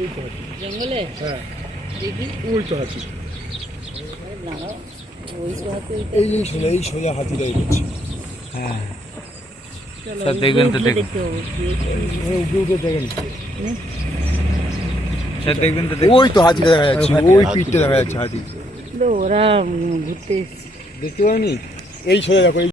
ওই তো হাতি। জঙ্গলে হ্যাঁ দেখি ওই তো হাতি। দাঁড়াও ওই তো হাতে এই সোজা হাতিটা এগোচ্ছে। হ্যাঁ চলো স্যার দেখবেন তো দেখুন। দেখতে হবে উঠে উঠে দেখেন। স্যার দেখবেন তো দেখুন। ওই তো হাতিটা দেখা যাচ্ছে, ওই পিঠটা দেখা যাচ্ছে হাতি। ওরা ঘুরতে এসছে দেখতে পাওনি? এই সোজা দেখো।